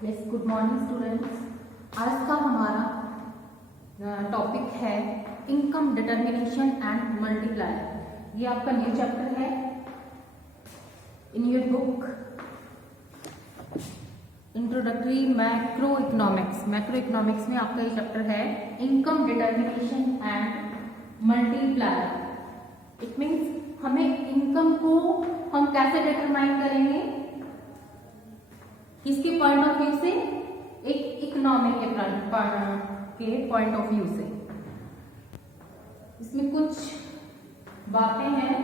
Yes, good morning students. आज का हमारा टॉपिक है इनकम डिटर्मिनेशन एंड मल्टीप्लायर। ये आपका न्यू चैप्टर है in your book introductory macro economics. Macro economics में आपका ये चैप्टर है income determination and multiplier. It means हमें इनकम को हम कैसे डिटरमाइन करेंगे, किसके पॉइंट ऑफ व्यू से, एक इकोनॉमिक के पॉइंट ऑफ व्यू से। इसमें कुछ बातें हैं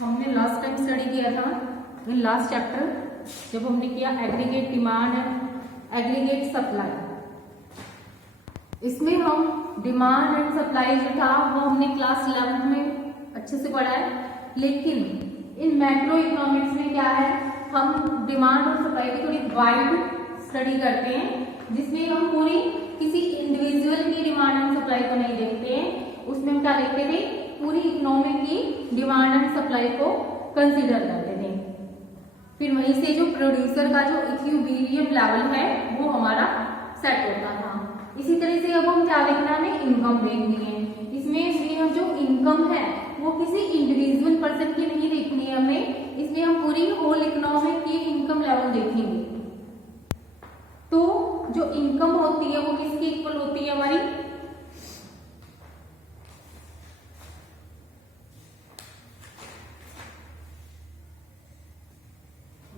हमने लास्ट टाइम स्टडी किया था इन लास्ट चैप्टर, जब हमने किया aggregate demand and aggregate supply. इसमें हम डिमांड एंड सप्लाई जो था वो हमने क्लास 11 में अच्छे से पढ़ा है, लेकिन इन मैक्रो इकोनॉमिक्स में क्या है, हम डिमांड और सप्लाई की थोड़ी वाइड स्टडी करते हैं, जिसमें हम पूरी किसी इंडिविजुअल की डिमांड एंड सप्लाई को नहीं देखते हैं। उसमें हम क्या देखते थे, पूरी इकोनॉमिक की डिमांड एंड सप्लाई को कंसीडर करते थे। फिर वहीं से जो प्रोड्यूसर का जो इक्विलिब्रियम लेवल है वो हमारा सेट होता था। इसी तरह से अब हम क्या देखना है, हमें इनकम देखनी है। इसमें हम जो इनकम है वो किसी इंडिविजुअल पर्सन की नहीं देखनी है हमें, इसमें हम पूरी होल इकोनॉमिक की इनकम लेवल देखेंगे। तो जो इनकम होती है वो किसकी इक्वल होती है, हमारी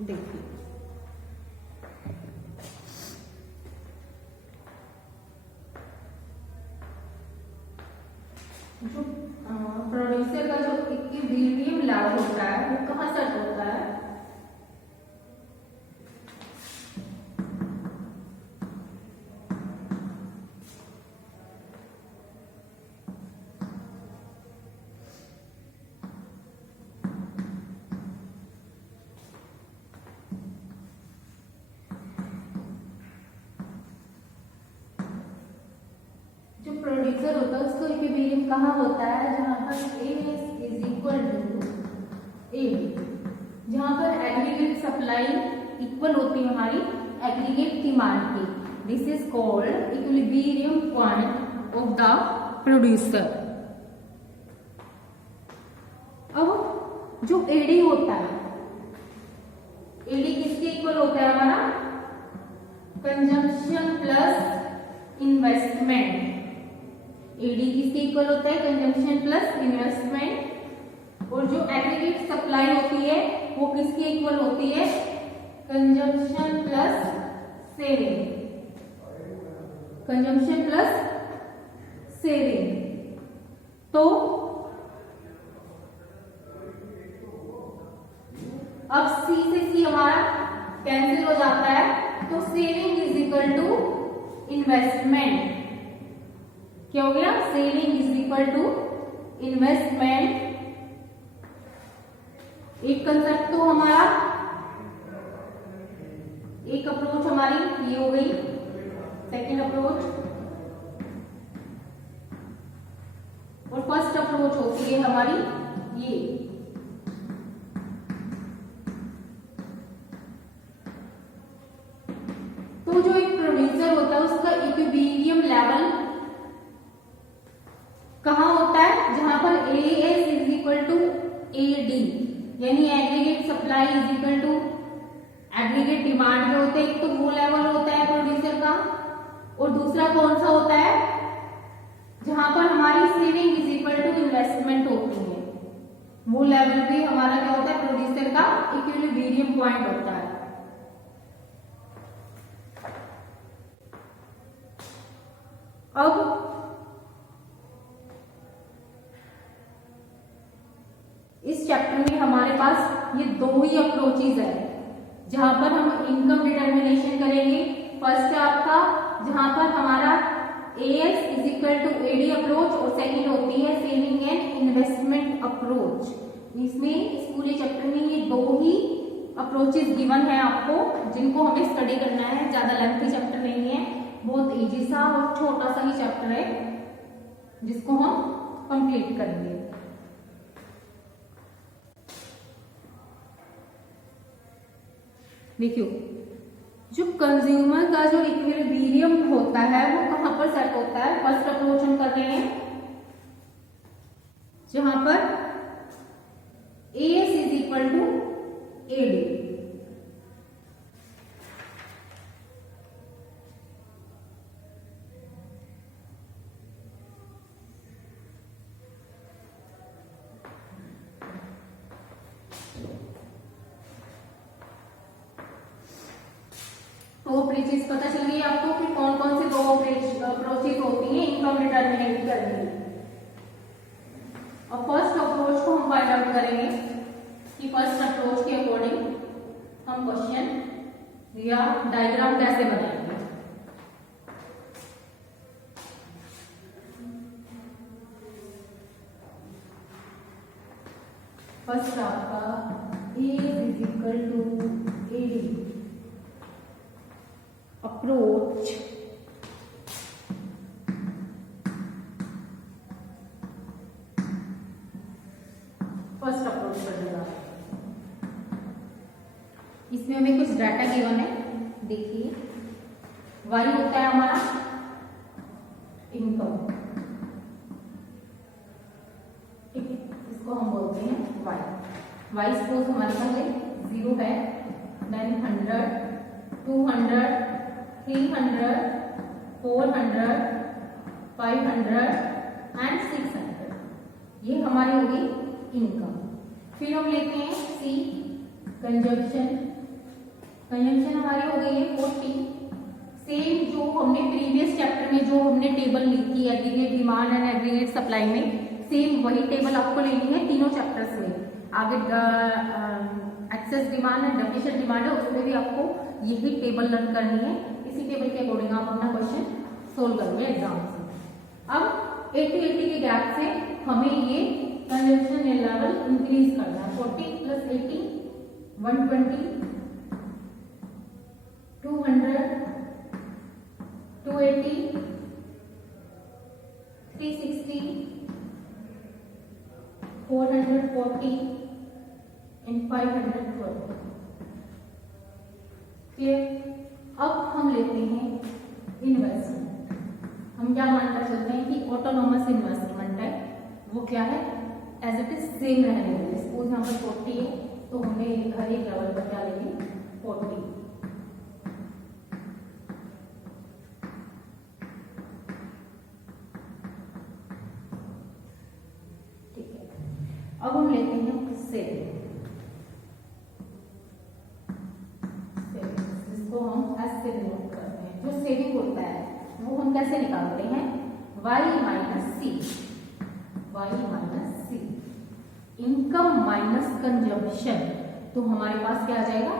देखिए जो प्रोड्यूसर का जो इक्विलिब्रियम लेवल होता है वो कहाँ सेट होता है, जो प्रोड्यूसर होता है उसको इक्विलिब्रियम कहाँ होता है, जहां पर ए इज इक्वल टू ए, जहां पर एग्रीगेट सप्लाई इक्वल होती है हमारी एग्रीगेट डिमांड की। This is called equilibrium point of the producer. अब जो एडी होता है, एडी किसके इक्वल होता है, हमारा कंजम्पशन प्लस इन्वेस्टमेंट। एडी किसके इक्वल होता है, कंजम्पशन प्लस इन्वेस्टमेंट। और जो एग्रीगेट सप्लाई होती है वो किसके इक्वल होती है, consumption plus saving. Consumption plus saving. तो अब सी से सी हमारा कैंसिल हो जाता है, तो saving is equal to investment. क्या हो गया, saving is equal to investment. एक कंसेप्ट तो हमारा, एक अप्रोच हमारी ये हो गई। सेकेंड अप्रोच और फर्स्ट अप्रोच होती है हमारी ये। तो जो एक प्रोड्यूसर होता है उसका इक्विलिब्रियम लेवल कहां होता है, जहां पर A S is equal to A D, यानी aggregate supply is equal to aggregate demand जो होता है। एक तो वो लेवल होता है प्रोड्यूसर का, और दूसरा कौन सा होता है, जहां पर हमारी saving is equal to investment होती है। वो लेवल भी हमारा क्या होता है, प्रोड्यूसर का इक्विलिब्रियम पॉइंट होता है। अब इस चैप्टर में हमारे पास ये दो ही अप्रोचेज है जहां पर हम इनकम डिटर्मिनेशन करेंगे। फर्स्ट है आपका जहां पर हमारा AS is equal to AD approach, और सेकंड होती है सेविंग एंड इन्वेस्टमेंट अप्रोच। इसमें इस पूरे चैप्टर में ये दो ही अप्रोचेज गिवन है आपको, जिनको हमें स्टडी करना है। ज्यादा लेंथी चैप्टर नहीं है, बहुत इजी सा और छोटा सा ही चैप्टर है जिसको हम कंप्लीट करेंगे। देखियो, जो कंज्यूमर का जो इक्विलिब्रियम होता है वो कहां पर सेट होता है। फर्स्ट अप्रोच हम कर रहे हैं जहां पर AS is equal to AD। तो अप्रोचेस पता चल गई आपको कि कौन कौन से दो अप्रोचेस होती हैं इनकम डिटरमिनेट करने की। और फर्स्ट अप्रोच को हम फाइंड आउट करेंगे कि फर्स्ट अप्रोच के अकॉर्डिंग हम क्वेश्चन या डायग्राम कैसे बनाएंगे। फर्स्ट आपका A is equal to AD approach first approach करेगा। इसमें हमें कुछ डाटा गिवन है। देखिए, y होता है हमारा इनकम, ठीक है, इसको हम बोलते हैं y सपोज हमारे पास 0 है, देन 100, 200, 300, 400, 500 एंड 600। ये हमारी होगी इनकम। फिर हम लेते हैं C कंजम्पशन हमारी हो गई है 40। सेम जो हमने प्रीवियस चैप्टर में जो हमने टेबल ली थी aggregate demand and aggregate supply में, सेम वही टेबल आपको लेनी है तीनों चैप्टर्स में। आगे excess demand and deficient demand है, उसमें भी आपको यही टेबल लर्न करनी है। इसी टेबल के अकॉर्डिंग आप अपना क्वेश्चन सोल्व करोगे एग्जाम से। अब 80 के गैप से हमें ये कंजम्पशन लेवल इंक्रीज करना है। 40 प्लस 80 120, 200, 280, 360, 440 एंड 540। क्लियर? अब हम लेते हैं इन्वेस्टमेंट। हम क्या मानकर चलते हैं कि ऑटोनोमस इन्वेस्टमेंट है, वो क्या है, एज इट इज सेम रहने वाली। सपोज यहाँ पर 40 है तो हमें हर एक लेवल पर क्या लेंगे 40। ठीक है, अब हम लेते हैं सेविंग, जिसको हम एस से डिनोट करते हैं। जो सेविंग होता है वो हम कैसे निकालते हैं, y माइनस सी, इनकम माइनस कंजम्पशन। तो हमारे पास क्या आ जाएगा,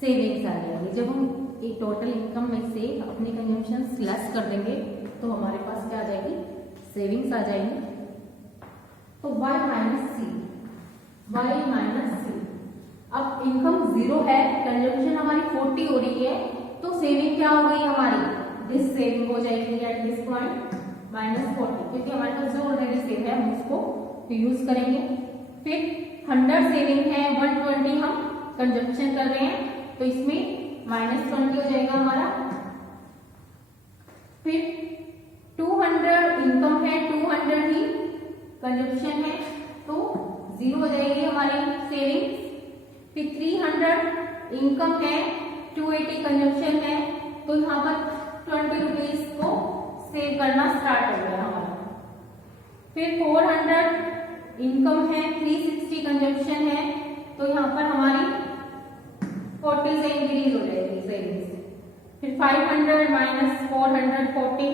सेविंग्स आ जाएगी। जब हम एक टोटल इनकम में से अपनी कंजम्पशन लेस कर देंगे तो हमारे पास क्या आ जाएगी, सेविंग्स आ जाएंगी। तो y माइनस सी। अब इनकम 0 है, कंजम्पशन हमारी 40 हो रही है, तो सेविंग क्या हो गई हमारी, दिस सेविंग हो जाएगी एट दिस पॉइंट -40, क्योंकि हमारे पास जो ऑलरेडी सेव है हम उसको यूज करेंगे। फिर 100 सेविंग है, 120 हम कंजम्पशन कर रहे हैं, तो इसमें -20 हो जाएगा हमारा। फिर 200 इनकम है, 200 ही कंजम्पशन है, तो 0 हो जाएगी हमारी सेविंग। फिर 300 इनकम है, 280 कंजम्पशन है, तो यहाँ पर 20 रुपीज को सेव करना स्टार्ट हो गया हमारा। फिर 400 इनकम है, 360 कंजम्पशन है, तो यहाँ पर हमारी 40 से इंक्रीज हो जाएगी सेविंग्स। फिर 500 माइनस 440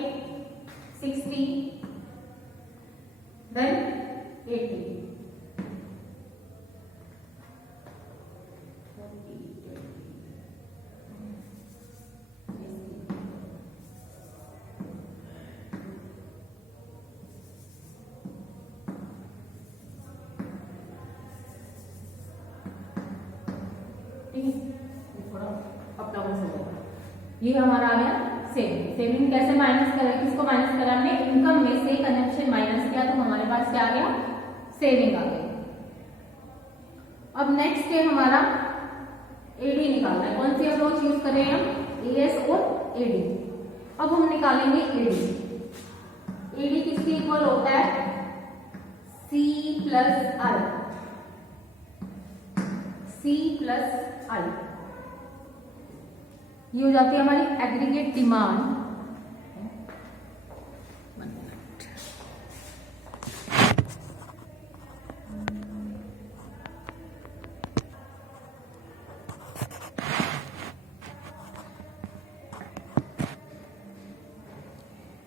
60 देन 80। ये हमारा आ गया सेविंग। सेविंग कैसे माइनस करें, किसको माइनस करा हमने, इनकम में से कंजम्पशन माइनस किया, तो हमारे पास क्या आ गया, सेविंग आ गई। अब नेक्स्ट है हमारा एडी निकालना है। कौन सी अप्रोच यूज करें हम, एएस और एडी। अब हम निकालेंगे एडी। एडी किसके इक्वल होता है, सी प्लस आई, सी प्लस आई। ये हो जाती है हमारी एग्रीगेट डिमांड।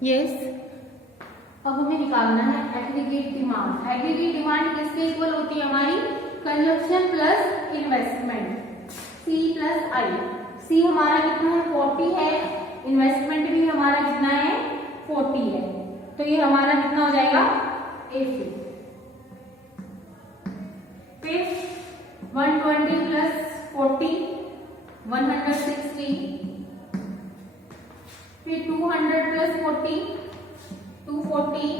यस, अब हमें निकालना है एग्रीगेट डिमांड। एग्रीगेट डिमांड किसके इक्वल होती है हमारी, consumption plus investment, C plus I. C हमारा कितना है, 40 है, इन्वेस्टमेंट भी हमारा कितना है, 40 है, तो ये हमारा कितना हो जाएगा, 80। फिर 120 प्लस 40 160, फिर 200 प्लस 40 240,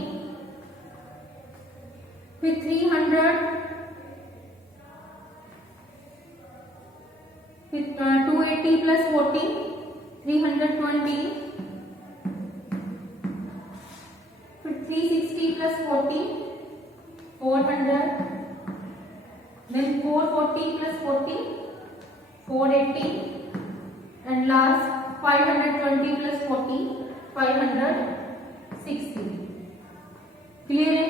फिर 300, फिर 280 प्लस 40 320, फिर 360 plus 40 400, then 440 plus 40 480, and last 520 plus 40 560। Clear है,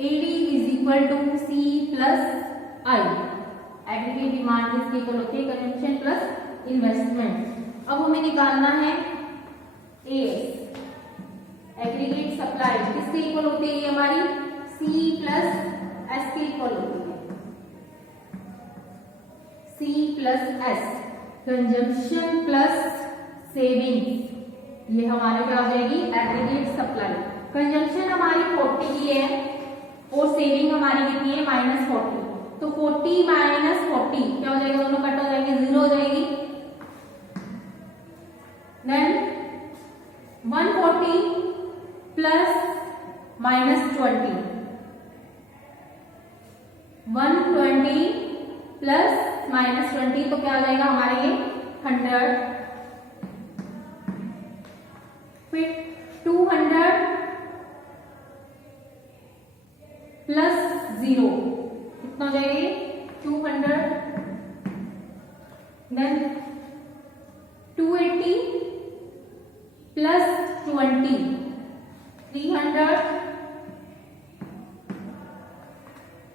AD is equal to C plus I। Aggregate demand किसके इक्वल होती है, कंजम्पशन प्लस इन्वेस्टमेंट। अब हमें निकालना है AS, एग्रीगेट सप्लाई किसके इक्वल होती है, ये हमारी C प्लस S के इक्वल होती है, C plus S। Consumption plus saving, ये हमारे क्या हो जाएगी, एग्रीगेट सप्लाई। कंजम्पशन हमारी 40 की है और सेविंग हमारी कितनी है, -40, तो 40 माइनस 40 क्या हो जाएगा, दोनों कट हो जाएंगे, 0 हो जाएगी। देन 140 प्लस -20, 120 प्लस -20, तो क्या हो जाएगा हमारे ये 100। फिर 200 प्लस 0 कितना हो जाएगा, 200। देन 280 प्लस 20 300,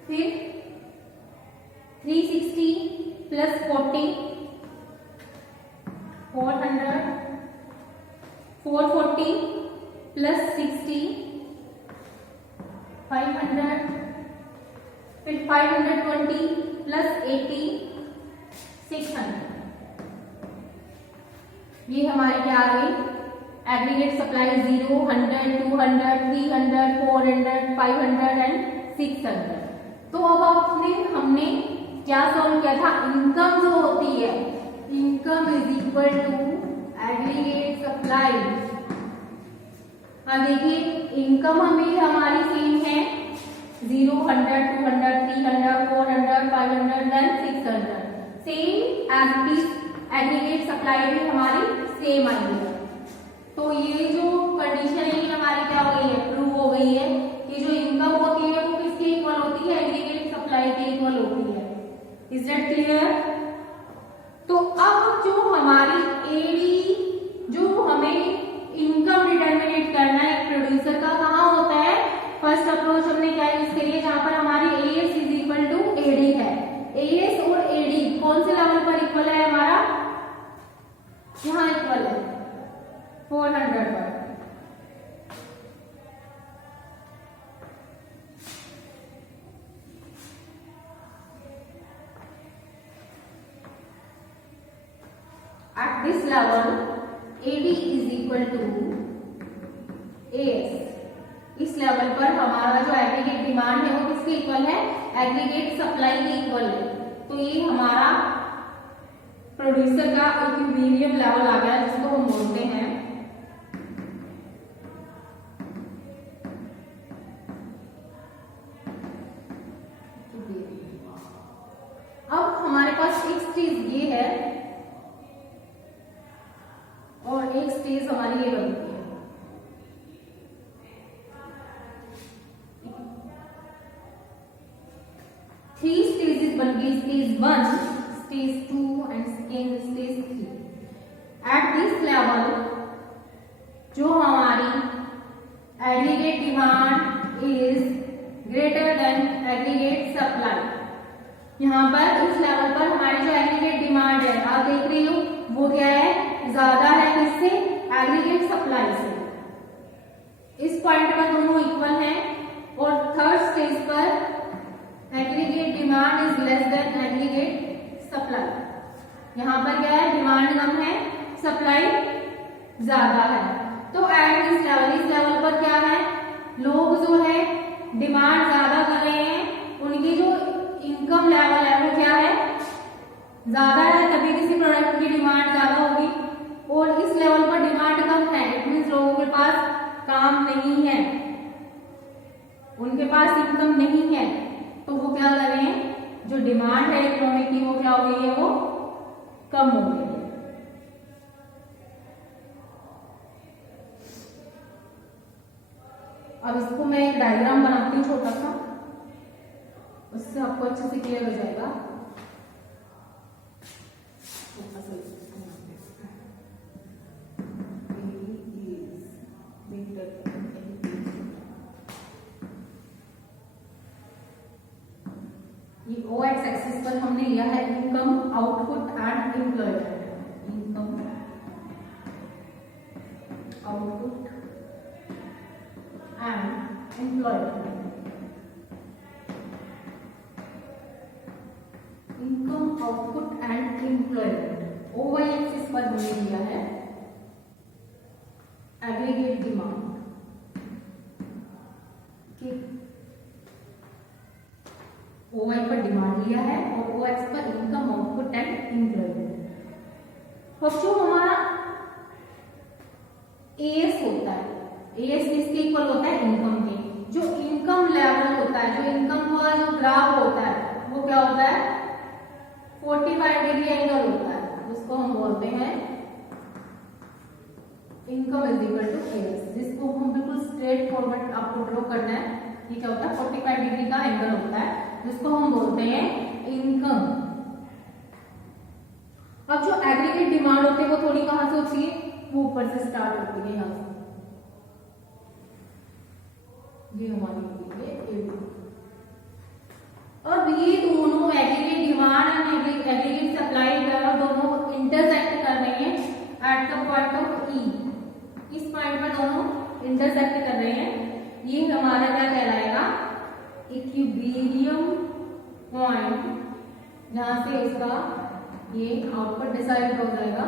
फिर 360 प्लस 40 400, 440 प्लस 60 500, फिर 520 प्लस 80 600। ये हमारी क्या आ गई, एग्रीगेट सप्लाई 0 100 200 300 400 500 एंड 600। तो अब हमने क्या सॉल्व किया था, इनकम जो होती है, income is equal to aggregate supply. हाँ देखिए, इनकम हमें हमारी सेम है, 0 100 200 300 400 500 then 600, same as it is. Aggregate supply भी हमारी सेम आई है, तो ये जो कंडीशन है ये हमारी क्या हो गई है, प्रूव हो गई है। ये जो इनकम होती है वो किसके इक्वल होती है, एग्रीगेट सप्लाई के इक्वल होती है। Is that clear? तो अब जो हमारी एडी, जो हमें इनकम डिटरमिनेट करना है एक प्रोड्यूसर का, कहाँ होता है, फर्स्ट अप्रोच हमने क्या यूज करी है, जहां पर हमारी AS is equal to AD है। एएस और एडी कौन से लेवल पर इक्वल है हमारा, यहाँ इक्वल है 400 पर। At this level, AD is equal to AS। इस लेवल पर हमारा जो एग्रीगेट डिमांड है वो किसके इक्वल है, एग्रीगेट सप्लाई के इक्वल है। तो ये हमारा प्रोड्यूसर का इक्विलिब्रियम लेवल आ गया, जिसको हम बोलते हैं अब हमारे पास एक चीज ये है एक स्टेज हमारी ये बनती है। थ्री स्टेजेस बन गई, stage 1, stage 2 and stage 3। At this level जो हमारी aggregate demand is greater then aggregate supply, यहाँ पर इस लेवल पर हमारी जो एग्रीगेट डिमांड है आप देख रही हो वो क्या है, ज्यादा है किससे, एग्रीगेट सप्लाई से। इस पॉइंट पर दोनों इक्वल हैं। और थर्ड स्टेज पर aggregate demand is less than aggregate supply, यहाँ पर क्या है, डिमांड कम है, सप्लाई ज्यादा है। तो एट दिस लेवल, इस लेवल पर क्या है, लोग जो है डिमांड ज्यादा कर रहे हैं, उनकी जो इनकम लेवल है वो क्या है, ज्यादा है, तभी किसी प्रोडक्ट की डिमांड ज्यादा होगी। और इस लेवल पर डिमांड कम है, इट मींस लोगों के पास काम नहीं है, उनके पास इनकम नहीं है, तो वो क्या कर रहे हैं, जो डिमांड है इकोनॉमी की वो क्या हो गई है, वो कम हो गई है। अब इसको मैं एक डायग्राम बनाती हूँ छोटा सा, उससे आपको अच्छे से क्लियर हो जाएगा। ये ओ एक्स एक्सिस पर हमने लिया है income, output and employment. Income, output and employment, income, output and employment. O Y axis पर हमने लिया है एग्रीगेट डिमांड। ओ वाई पर डिमांड लिया है और ओ एक्स पर इनकम, आउटपुट एंड एम्प्लॉयमेंट। अब जो हमारा एएस होता है, एएस किसके इक्वल होता है, इनकम के। जो इनकम लेवल होता है, जो इनकम का जो ग्राफ होता है वो क्या होता है, 45 डिग्री एंगल होता है, उसको हम बोलते हैं income is equal to AS, जिसको हम बिल्कुल स्ट्रेट फॉरवर्ड आपको ड्रॉ करना है। ये क्या होता है, 45 डिग्री का एंगल होता है, जिसको हम बोलते हैं इनकम। अब जो एग्रीगेट डिमांड होती है वो थोड़ी कहां से होती है, वो ऊपर से स्टार्ट होती है, यहां से। ये हमारी होती है एडी। अब ये दोनों aggregate demand and aggregate supply दोनों इंटरसेक्ट कर रहे हैं एट द पॉइंट ऑफ ई। इस पॉइंट पर दोनों इंटरसेक्ट कर रहे हैं, ये हमारा क्या कहलाएगा, इक्विलिब्रियम पॉइंट, जहां से इसका ये आउटपुट डिसाइड हो जाएगा।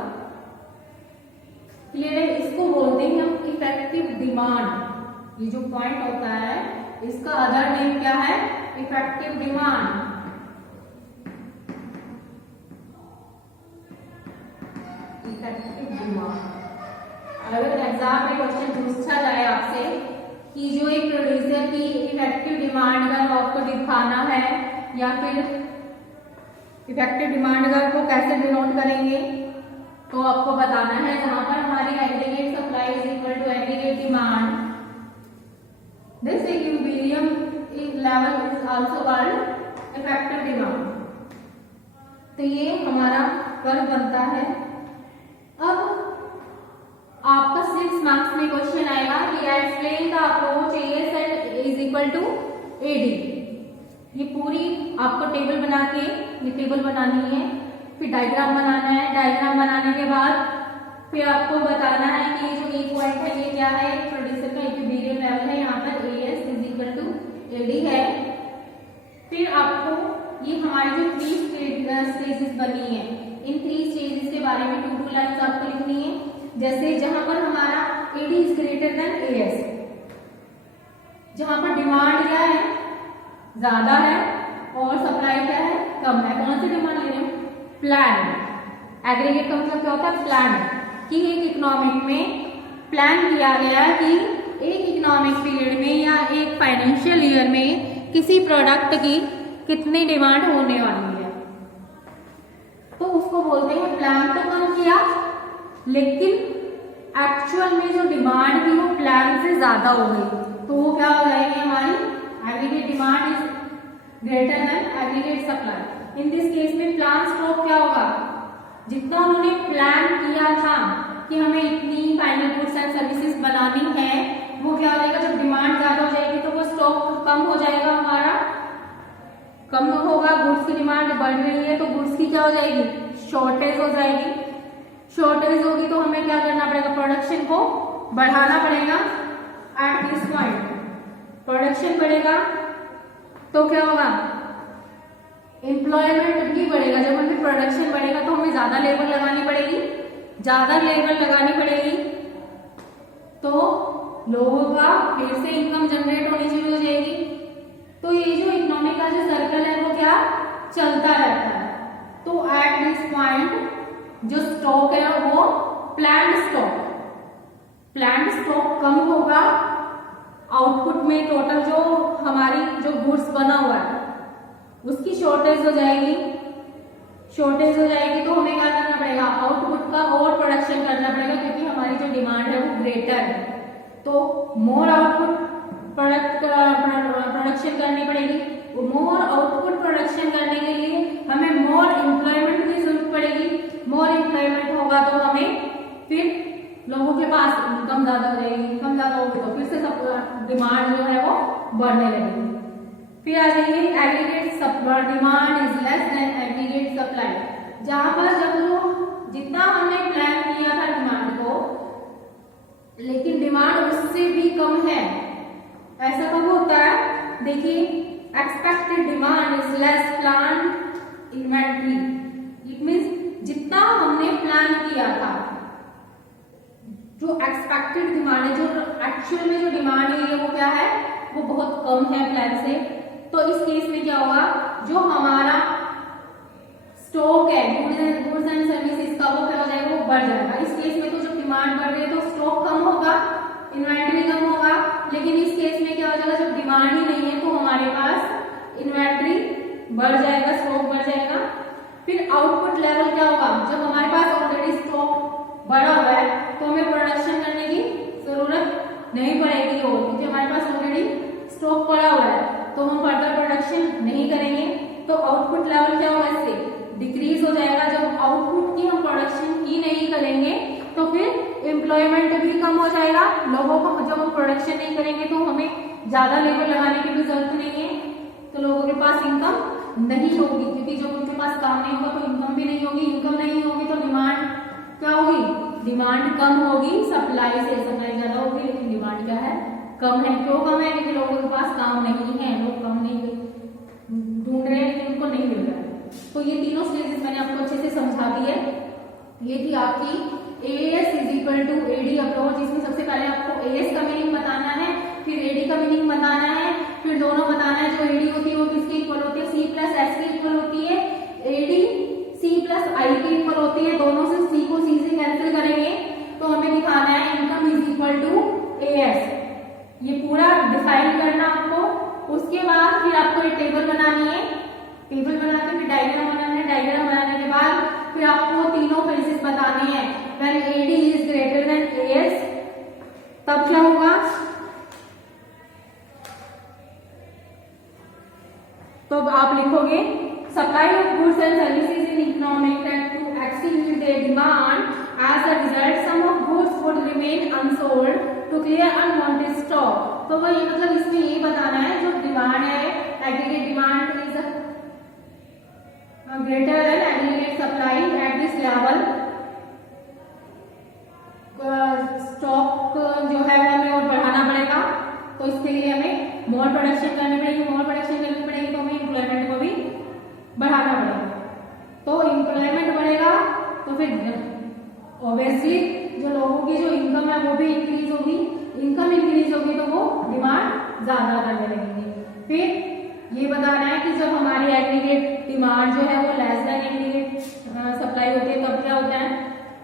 क्लियर है, इसको बोलते हैं हम इफेक्टिव डिमांड। ये जो पॉइंट होता है इसका अदर नेम क्या है, इफेक्टिव डिमांड। Effective demand. अगर एग्जाम में क्वेश्चन पूछा जाए आपसे कि जो एक प्रोड्यूसर की इफेक्टिव डिमांड का आपको दिखाना है, या फिर इफेक्टिव डिमांड को कैसे डिनोट करेंगे, तो आपको बताना है जहां पर हमारी aggregate supply is equal to aggregate demand, this equilibrium level is also called effective demand. तो ये हमारा कर्व बनता है। अब आपका 6 मार्क्स में क्वेश्चन आएगा कि explain the approach AS and is equal to AD. ये पूरी आपको टेबल बना के, ये टेबल बनानी है, फिर डायग्राम बनाना है। डायग्राम बनाने के बाद फिर आपको बताना है कि ये जो एक पॉइंट है ये क्या है, प्रोड्यूसर का इक्विलिब्रियम लेवल है, यहाँ पर AS is equal to AD है। फिर आपको ये हमारी जो 3 स्टेजेस बनी है, इन 3 स्टेजेस के बारे में 2 लाइन्स आपको लिखनी है। जैसे जहां पर हमारा AD is greater than AS, जहां पर डिमांड क्या है, ज्यादा है और सप्लाई क्या है, कम है। कौन सी डिमांड ले रहे हैं, प्लान। एग्रीगेट का मतलब क्या होता है, प्लान। कि एक इकोनॉमिक में प्लान किया गया कि एक इकोनॉमिक पीरियड में या एक फाइनेंशियल ईयर में किसी प्रोडक्ट की कितनी डिमांड होने वाली है, तो उसको बोलते हैं प्लान। तो कम किया, लेकिन एक्चुअल में जो डिमांड थी वो प्लान से ज्यादा हो गई, तो वो क्या हो जाएगी हमारी aggregate demand is greater then aggregate supply. In this case में प्लान स्टॉक क्या होगा, जितना उन्होंने प्लान किया था कि हमें इतनी फाइनल गुड्स एंड सर्विसेज बनानी है, वो क्या हो जाएगा, जब डिमांड ज्यादा हो जाएगी तो वो स्टॉक कम हो जाएगा, हमारा कम होगा, गुड्स की डिमांड बढ़ रही है तो गुड्स की क्या हो जाएगी, शॉर्टेज हो जाएगी। शॉर्टेज होगी तो हमें क्या करना पड़ेगा, प्रोडक्शन को बढ़ाना पड़ेगा। एट दिस पॉइंट प्रोडक्शन बढ़ेगा तो क्या होगा, एम्प्लॉयमेंट भी बढ़ेगा। जब हमें प्रोडक्शन बढ़ेगा तो हमें ज्यादा लेबर लगानी पड़ेगी, ज्यादा लेबर लगानी पड़ेगी तो लोगों का फिर से इनकम जनरेट होनी शुरू हो जाएगी। तो ये जो इकोनॉमी का जो सर्कल है वो क्या चलता रहता है। तो एट दिस पॉइंट जो स्टॉक है वो प्लान्ड स्टॉक कम होगा, आउटपुट में टोटल जो हमारी जो गुड्स बना हुआ है उसकी शॉर्टेज हो जाएगी। तो हमें क्या करना पड़ेगा, आउटपुट का और प्रोडक्शन करना पड़ेगा, क्योंकि हमारी जो डिमांड है वो ग्रेटर है। तो मोर आउटपुट प्रोडक्शन करनी पड़ेगी। मोर आउटपुट प्रोडक्शन करने के लिए हमें मोर एम्प्लॉयमेंट की जरूरत पड़ेगी। मोर एम्प्लॉयमेंट होगा तो हमें फिर लोगों के पास इनकम ज्यादा हो जाएगी। इनकम ज्यादा होगी तो फिर से डिमांड जो है वो बढ़ने लगेगी। फिर आ जाइए aggregate supply, demand is less than aggregate supply. जहां पर जब लोग जितना हमने प्लान किया था डिमांड को, लेकिन डिमांड उससे भी कम है, ऐसा कब होता है, देखिए expected demand is less plan inventory. It means जितना हमने प्लान किया था, जो एक्सपेक्टेड डिमांड है, जो एक्चुअल में जो डिमांड हुई है वो क्या है, वो बहुत कम है प्लान से। तो इस केस में क्या होगा, जो हमारा स्टॉक है गुड्स एंड सर्विसेज का वो क्या हो जाएगा, वो बढ़ जाएगा। इस केस में तो जब डिमांड बढ़ रही है तो स्टॉक कम होगा, इन्वेंट्री कम होगा। लेकिन इस केस में क्या हो जाएगा, जब डिमांड ही नहीं है तो हमारे पास इन्वेंट्री बढ़ जाएगा, स्टॉक बढ़ जाएगा। फिर आउटपुट लेवल क्या होगा, जब हमारे पास ऑलरेडी स्टॉक बढ़ा हुआ है तो हमें प्रोडक्शन करने की जरूरत नहीं पड़ेगी, क्योंकि हमारे पास ऑलरेडी स्टॉक पड़ा हुआ है, तो हम फर्दर प्रोडक्शन नहीं करेंगे। तो आउटपुट लेवल क्या होगा, इससे डिक्रीज हो जाएगा। जब आउटपुट की हम प्रोडक्शन ही नहीं करेंगे तो फिर एम्प्लॉयमेंट भी कम हो जाएगा। लोगों को जब हम प्रोडक्शन नहीं करेंगे तो हमें ज्यादा लेबर लगाने की भी जरूरत नहीं है, तो लोगों के पास इनकम नहीं होगी, क्योंकि जब उनके पास काम नहीं होगा तो इनकम भी नहीं होगी। इनकम नहीं होगी तो डिमांड क्या होगी, डिमांड कम होगी, सप्लाई ज्यादा होगी, लेकिन डिमांड क्या है, कम है। क्यों कम है, क्योंकि लोगों के पास काम नहीं है, लोग काम नहीं ढूंढ रहे हैं लेकिन उनको नहीं मिल रहा है। तो ये तीनों स्टेजेस मैंने आपको अच्छे से समझा दी है। ये थी आपकी AS is equal to AD approach, जिसमें सबसे पहले आपको AS का मीनिंग बताना है, फिर AD का मीनिंग बताना है, फिर दोनों बताना है। जो AD होती है वो किसके इक्वल होती है, C प्लस S के इक्वल होती है। AD C प्लस I के इक्वल होती है। दोनों से C को C से कैंसिल करेंगे तो हमें दिखाना है income is equal to AS। ये पूरा डिफाइन करना आपको। उसके बाद फिर आपको एक टेबल बनानी है, टेबल बना के फिर डायग्राम बनाना है। डायग्राम बनाने के बाद फिर आपको तीनों फेजेस बताने हैं। When AD is greater than AS तब क्या होगा, तो आप लिखोगे supply of goods and services in economic tend to exceed their demand, as a result some of goods would remain unsold to clear unwanted stock. तो वही मतलब इसमें ये बताना है, जो डिमांड है aggregate demand is greater then aggregate supply at this level, stock जो है वो हमें और बढ़ाना पड़ेगा। तो इसके लिए हमें मोर प्रोडक्शन करनी पड़ेगी। मोर प्रोडक्शन करनी पड़ेगी तो हमें एम्प्लॉयमेंट को भी बढ़ाना पड़ेगा। तो एम्प्लॉयमेंट बढ़ेगा तो फिर ऑब्वियसली जो लोगों की जो इनकम है वो भी इंक्रीज होगी। इनकम इंक्रीज होगी तो वो डिमांड ज्यादा करने लगेंगे। फिर ये बताना है कि जब हमारी एग्रीगेट डिमांड जो है वो लेस देन एग्रीगेट सप्लाई होती है तब क्या होता है।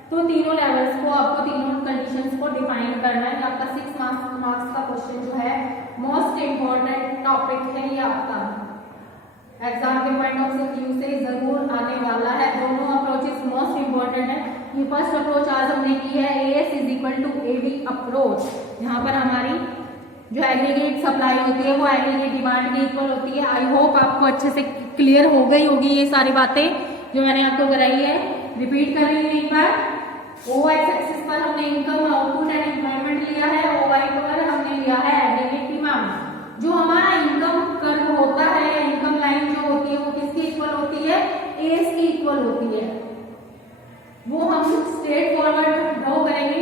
तो तीनों लेवल्स को आपको, तीनों कंडीशंस को डिफाइन करना है। आपका 6 मार्क्स का क्वेश्चन जो है मोस्ट इम्पोर्टेंट टॉपिक है, ये आपका एग्जाम के पॉइंट ऑफ व्यू से जरूर आने वाला है। दोनों अप्रोचेस मोस्ट इम्पोर्टेंट है। ये फर्स्ट अप्रोच आज हमने की है AS is equal to AD approach, यहाँ पर हमारी जो एग्रीगेट सप्लाई होती है वो एग्रीगेट डिमांड के इक्वल होती है। आई होप आपको अच्छे से क्लियर हो गई होगी ये सारी बातें जो मैंने आपको कराई है। रिपीट कर रही हूँ एक बार। ओ एक्स एक्सिस पर हमने इनकम, आउटपुट एंड एम्प्लॉयमेंट लिया है, ओ वाई पर हमने लिया है एग्रीगेट डिमांड। जो हमारा इनकम कर्व होता है, इनकम लाइन जो होती है वो किसकी इक्वल होती है, एस की इक्वल होती है। वो हम स्ट्रेट फॉरवर्ड ड्रॉ करेंगे।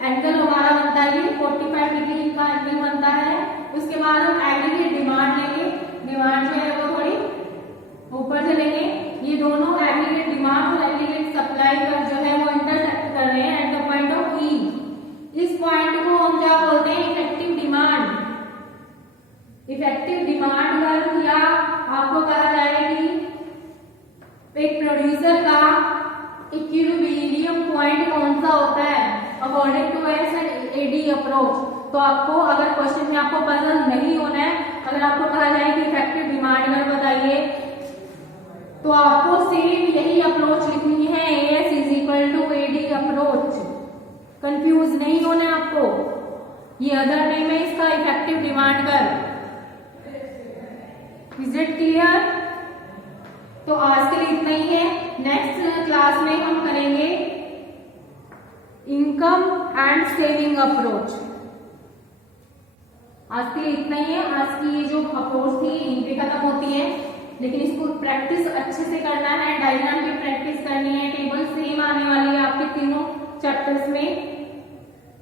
एंगल हमारा बनता है 45 डिग्री का एंगल बनता है। उसके बाद हम एग्रीगेट डिमांड लेंगे, डिमांड जो है वो थोड़ी ऊपर से लेंगे। ये दोनों एग्रीगेट डिमांड और एग्रीगेट सप्लाई पर जो है वो इंटरसेक्ट कर रहे हैं एट द पॉइंट ऑफ ई। इस पॉइंट को हम क्या बोलते हैं, इफेक्टिव डिमांड। इफेक्टिव डिमांड पर या आपको कहा जाए कि एक प्रोड्यूसर का इक्विलिब्रियम पॉइंट कौन सा होता है according to S and AD approach. तो आपको अगर क्वेश्चन में आपको पसंद नहीं होना है, अगर आपको कहा जाए कि इफेक्टिव डिमांड कर बताइए, तो आपको सेम यही अप्रोच लिखनी है, S is equal to AD approach. Confuse नहीं होना है आपको, ये अदर नेम है इसका, इफेक्टिव डिमांड कर। Is it clear? तो आज के लिए इतना ही है। नेक्स्ट क्लास में हम करेंगे इनकम एंड सेविंग अप्रोच। आज के लिए इतना ही है। आज की ये जो अप्रोच थी इन पे खत्म होती है, लेकिन इसको प्रैक्टिस अच्छे से करना है, डायग्राम की प्रैक्टिस करनी है। टेबल सेम आने वाली है आपके तीनों चैप्टर्स में,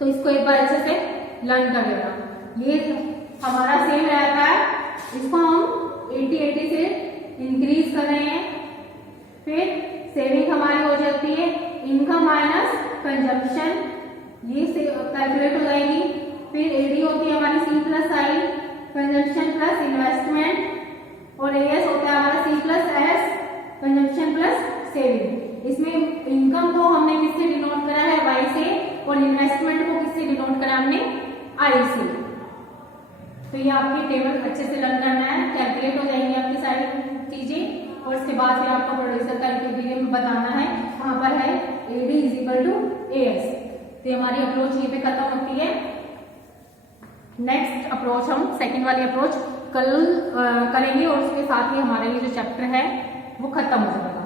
तो इसको एक बार अच्छे से लर्न कर लेना। ये हमारा सेम रहता है, इसको हम 80-80 से इंक्रीज कर रहे हैं। फिर सेविंग हमारी हो जाती है इनकम माइनस कंजप्शन, ये से कैलकुलेट हो जाएगी। फिर एडी होती है हमारी C plus I, consumption plus investment, और एएस होता है हमारा C plus S, consumption plus saving. इसमें इनकम को हमने किससे डिनोट करा है, वाई से, और इन्वेस्टमेंट को किससे डिनोट करा हमने, आई से। तो ये आपकी टेबल अच्छे से लर्न करना है, कैलकुलेट हो जाएंगी आपकी सारी चीजें। और इसके बाद फिर आपको प्रोड्यूसर का इक्विलिब्रियम बताना है, वहां पर है AD is equal to AS. तो हमारी अप्रोच ये पे खत्म होती है। नेक्स्ट अप्रोच हम सेकंड वाली अप्रोच कल करेंगे, और उसके साथ ही हमारा ये जो चैप्टर है वो खत्म हो जाएगा।